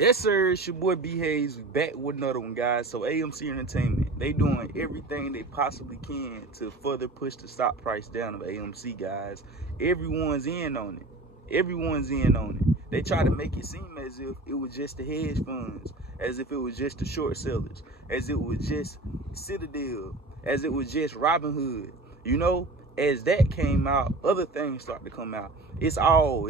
Yes, sir. It's your boy B Hayes back with another one, guys. So AMC Entertainment, they doing everything they possibly can to further push the stock price down of AMC, guys. Everyone's in on it. Everyone's in on it. They try to make it seem as if it was just the hedge funds, as if it was just the short sellers, as it was just Citadel, as it was just Robinhood. You know, as that came out, other things start to come out. It's all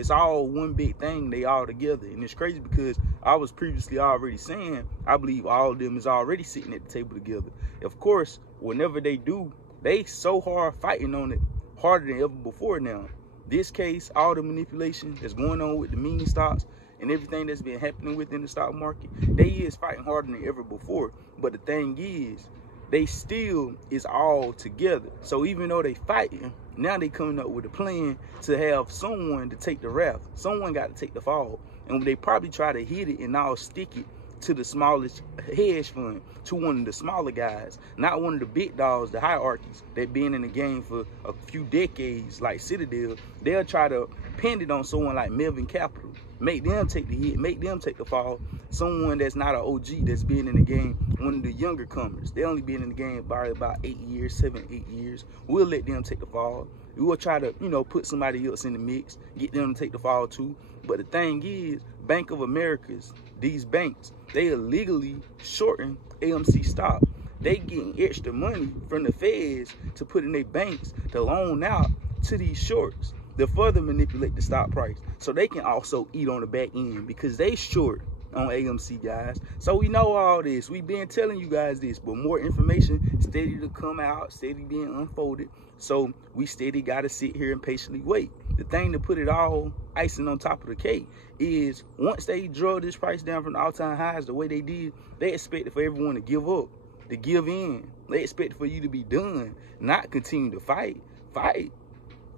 one big thing. They all together, and it's crazy because I was previously already saying I believe all of them is already sitting at the table together. Of course, whenever they do, they so hard fighting on it, harder than ever before now. This case, all the manipulation that's going on with the meme stocks and everything that's been happening within the stock market, they is fighting harder than ever before. But the thing is, they still is all together. So even though they fighting, now they coming up with a plan to have someone to take the wrath. Someone got to take the fall. And they probably try to hit it and all stick it to the smallest hedge fund, to one of the smaller guys, not one of the big dogs, the hierarchies that been in the game for a few decades like Citadel. They'll try to pin it on someone like Melvin Capital, make them take the hit, make them take the fall. Someone that's not an OG, that's been in the game, one of the younger comers. They only been in the game by about 8 years, 7, 8 years. We'll let them take the fall. We will try to, put somebody else in the mix, get them to take the fall too. But the thing is, Bank of America's, these banks, they illegally shorting AMC stock. They getting extra money from the feds to put in their banks to loan out to these shorts to further manipulate the stock price. So they can also eat on the back end because they short on AMC, guys. So we know all this. We've been telling you guys this, but more information steady to come out, steady being unfolded. So we steady got to sit here and patiently wait. The thing to put it all icing on top of the cake is once they drove this price down from the all-time highs the way they did, they expected for everyone to give up, to give in. They expected for you to be done, not continue to fight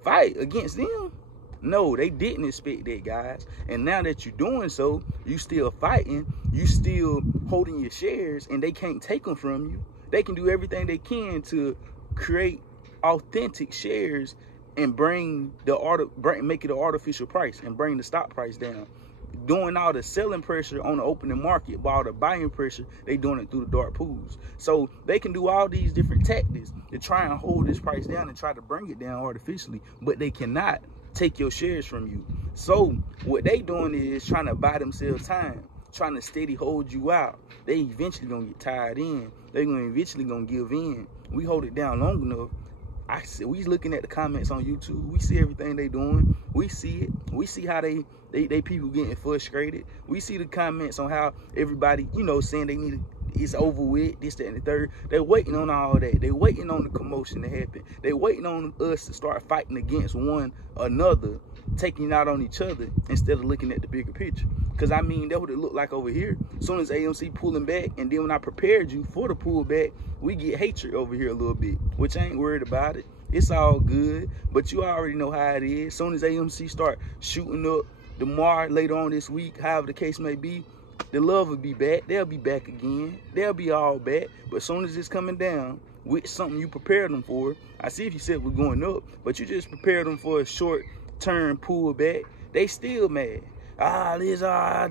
against them. No, they didn't expect that, guys. And now that you're doing so, you still fighting, you still holding your shares, and they can't take them from you. They can do everything they can to create authentic shares and make it an artificial price and bring the stock price down. Doing all the selling pressure on the opening market, while all the buying pressure, they doing it through the dark pools. So they can do all these different tactics to try and hold this price down and try to bring it down artificially, but they cannot take your shares from you. So what they doing is trying to buy themselves time, trying to steady hold you out. They eventually gonna get tired in. They're eventually gonna give in. We hold it down long enough. We looking at the comments on YouTube. We see everything they doing. We see it. We see how they people getting frustrated. We see the comments on how everybody, saying they need it's over with, this, that, and the third. They're waiting on all that. They're waiting on the commotion to happen. They're waiting on us to start fighting against one another, taking out on each other instead of looking at the bigger picture. Because, that's what it looked like over here. As soon as AMC pulling back, and then when I prepared you for the pullback, we get hatred over here a little bit, which I ain't worried about it. It's all good, but you already know how it is. As soon as AMC start shooting up tomorrow, later on this week, however the case may be, the love will be back. They'll be back again. They'll be all back. But as soon as it's coming down with something you prepared them for, I see if you said we're going up, but you just prepared them for a short-term pullback, they still mad. This, I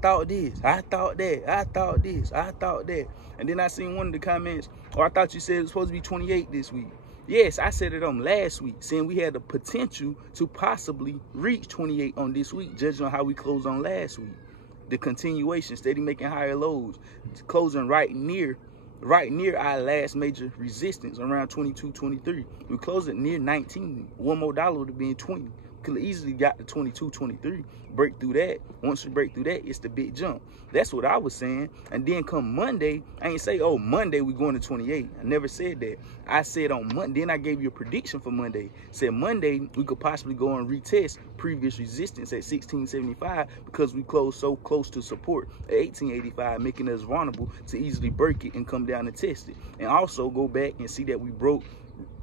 thought this, I thought that, I thought this, I thought that. And then I seen one of the comments, I thought you said it was supposed to be 28 this week. Yes, I said it on last week, saying we had the potential to possibly reach 28 on this week, judging on how we closed on last week. The continuation, steady making higher lows, closing right near our last major resistance around 22, 23. We closed it near 19. One more dollar would have been 20. Could have easily got to 22, 23. Break through that. Once you break through that, it's the big jump. That's what I was saying. And then come Monday, I ain't say, oh, Monday we going to 28. I never said that. I said on Monday, then I gave you a prediction for Monday. Said Monday we could possibly go and retest previous resistance at 1675 because we closed so close to support at 1885, making us vulnerable to easily break it and come down and test it. And also go back and see that we broke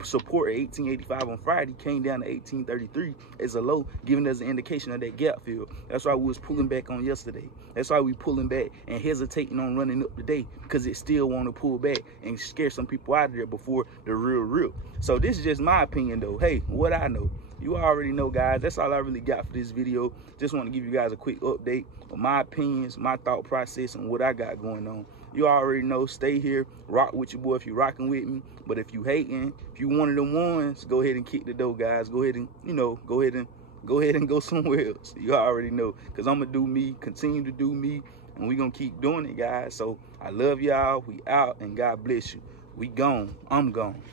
support at 1885 on Friday, came down to 1833 as a low, giving us an indication of that gap fill. That's why we was pulling back on yesterday. That's why we pulling back and hesitating on running up today, because it still want to pull back and scare some people out of there before the real rip. So this is just my opinion though. Hey, what I know. you already know, guys. That's all I really got for this video. Just want to give you guys a quick update of my opinions, my thought process, and what I got going on. You already know, stay here, rock with your boy if you rocking with me. But if you hating, if you one of them ones, go ahead and kick the door, guys. Go ahead and, go ahead and go somewhere else. You already know, because I'm going to do me, continue to do me, and we going to keep doing it, guys. So I love y'all. We out, and God bless you. We gone. I'm gone.